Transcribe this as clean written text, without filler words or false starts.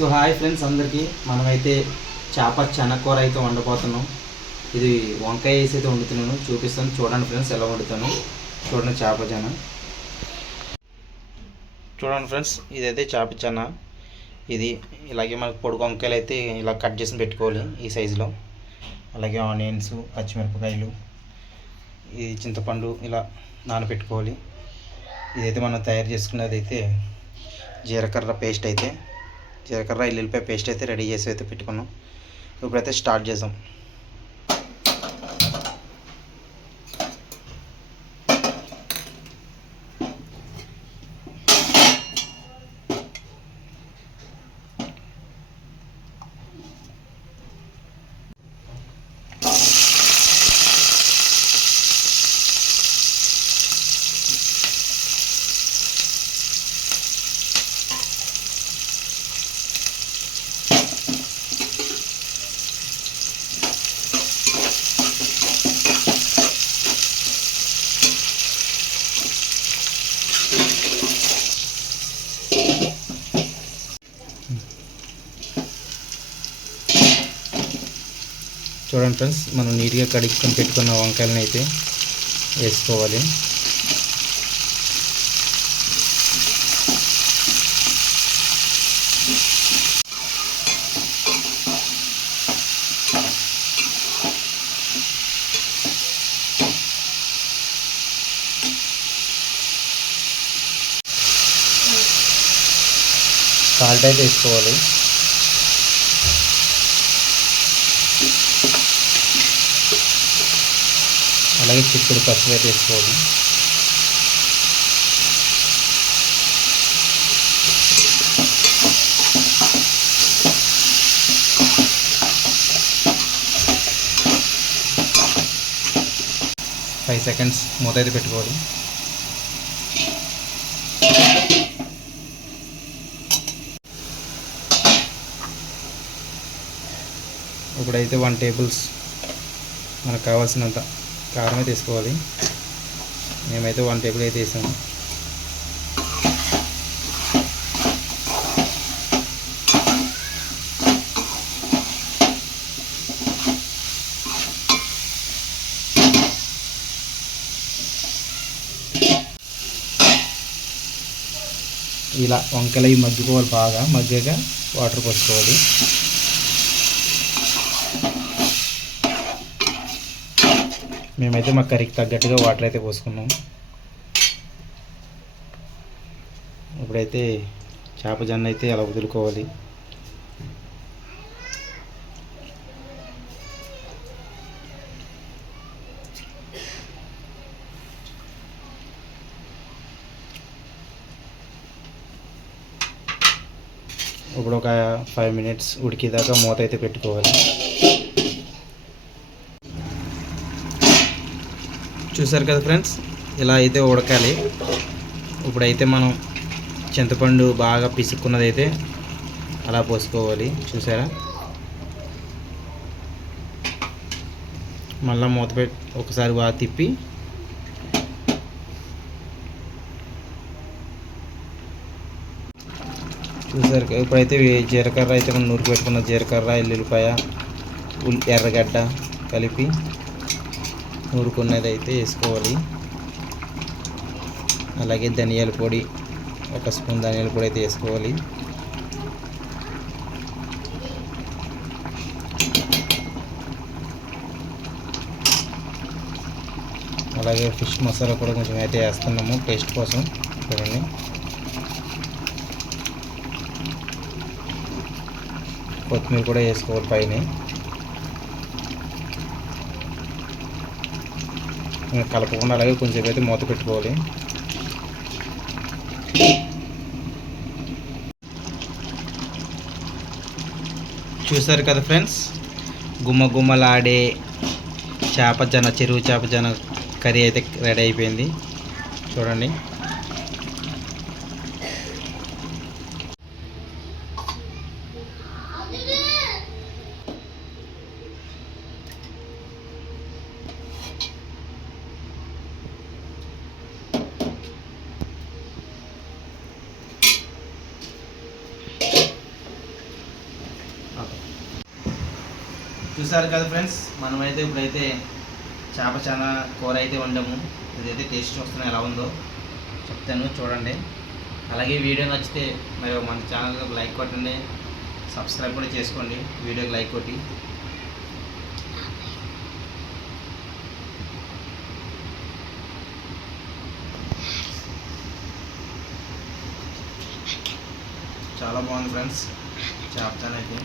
So hi friends అందరికీ మనమైతే చేప చెనక్కూర అయితే వండబోతున్నాం. ఇది వంకాయ వేసి అయితే వండుతున్నాను, చూపిస్తాను చూడండి ఫ్రెండ్స్ ఎలా వండుతాను. చూడండి చేప చెన, చూడండి ఫ్రెండ్స్ ఇదైతే చేప చెన. ఇది ఇలాగే మనకు పొడుగు వంకాయలు అయితే ఇలా కట్ చేసి పెట్టుకోవాలి ఈ సైజులో. అలాగే ఆనియన్స్, పచ్చిమిరపకాయలు, ఇది చింతపండు ఇలా నానబెట్టుకోవాలి. ఇదైతే మనం తయారు చేసుకున్నది అయితే జీలకర్ర పేస్ట్ అయితే జీలకర్ర ఎల్లుల్లిపాయ పేస్ట్ అయితే రెడీ చేసి అయితే పెట్టుకున్నాం. ఇప్పుడైతే స్టార్ట్ చేద్దాం. చూడండి ఫ్రెండ్స్ మనం నీట్గా కడుక్కొని పెట్టుకున్న వంకాయలను అయితే వేసుకోవాలి. సాల్ట్ అయితే వేసుకోవాలి. అలాగే చిక్కుడు పసుపు అయితే వేసుకోవాలి. ఫైవ్ సెకండ్స్ మూత అయితే పెట్టుకోవాలి. ఇప్పుడైతే 1 టేబుల్ మనకు కావాల్సినంత కారం అయితే వేసుకోవాలి. మేమైతే 1 టేబుల్ అయితే వేసాము. ఇలా వంకాయలు మగ్గిపోవాలి, బాగా మగ్గాక వాటర్ పోసుకోవాలి. మేమైతే మా కర్రీకి తగ్గట్టుగా వాటర్ అయితే పోసుకున్నాం. ఇప్పుడైతే చేప జొన్న అయితే అలా వదులుకోవాలి. ఇప్పుడు ఒక 5 మినిట్స్ ఉడికేదాకా మూత అయితే పెట్టుకోవాలి. చూసారు కదా ఫ్రెండ్స్, ఇలా అయితే ఉడకాలి. ఇప్పుడైతే మనం చింతపండు బాగా పిసుక్కున్నది అయితే అలా పోసుకోవాలి. చూసారా, మళ్ళీ మూత పెట్టి ఒకసారి బాగా తిప్పి చూసారు. ఇప్పుడైతే జీలకర్ర అయితే మనం నూరికి పెట్టుకున్న జీలకర్ర, ఎల్లుల్లిపాయ, ఎర్రగడ్డ కలిపి నూరుకున్నది అయితే వేసుకోవాలి. అలాగే ధనియాల పొడి 1 స్పూన్ ధనియాల పొడి అయితే వేసుకోవాలి. అలాగే ఫిష్ మసాలా కూడా కొంచెం అయితే వేస్తున్నాము టేస్ట్ కోసం. చూడండి, కొత్తిమీర కూడా వేసుకోవాలి పైన. కలపకుండా అలాగే కొంచెం అయితే మూత పెట్టుకోవాలి. చూసారు కదా ఫ్రెండ్స్, గుమ్మలాడే చెరువు చేప జొన్న కర్రీ అయితే రెడీ అయిపోయింది. చూడండి, చూసారు కదా ఫ్రెండ్స్, మనమైతే ఇప్పుడైతే చేప చాలా కూర అయితే వండాము. ఇదైతే టేస్ట్ చూస్తున్నా ఎలా ఉందో చెప్తాను, చూడండి. అలాగే వీడియో నచ్చితే మరి మన ఛానల్ లైక్ కొట్టండి, సబ్స్క్రైబ్ కూడా చేసుకోండి. వీడియోకి లైక్ కొట్టి చాలా బాగుంది ఫ్రెండ్స్ చేప అయితే.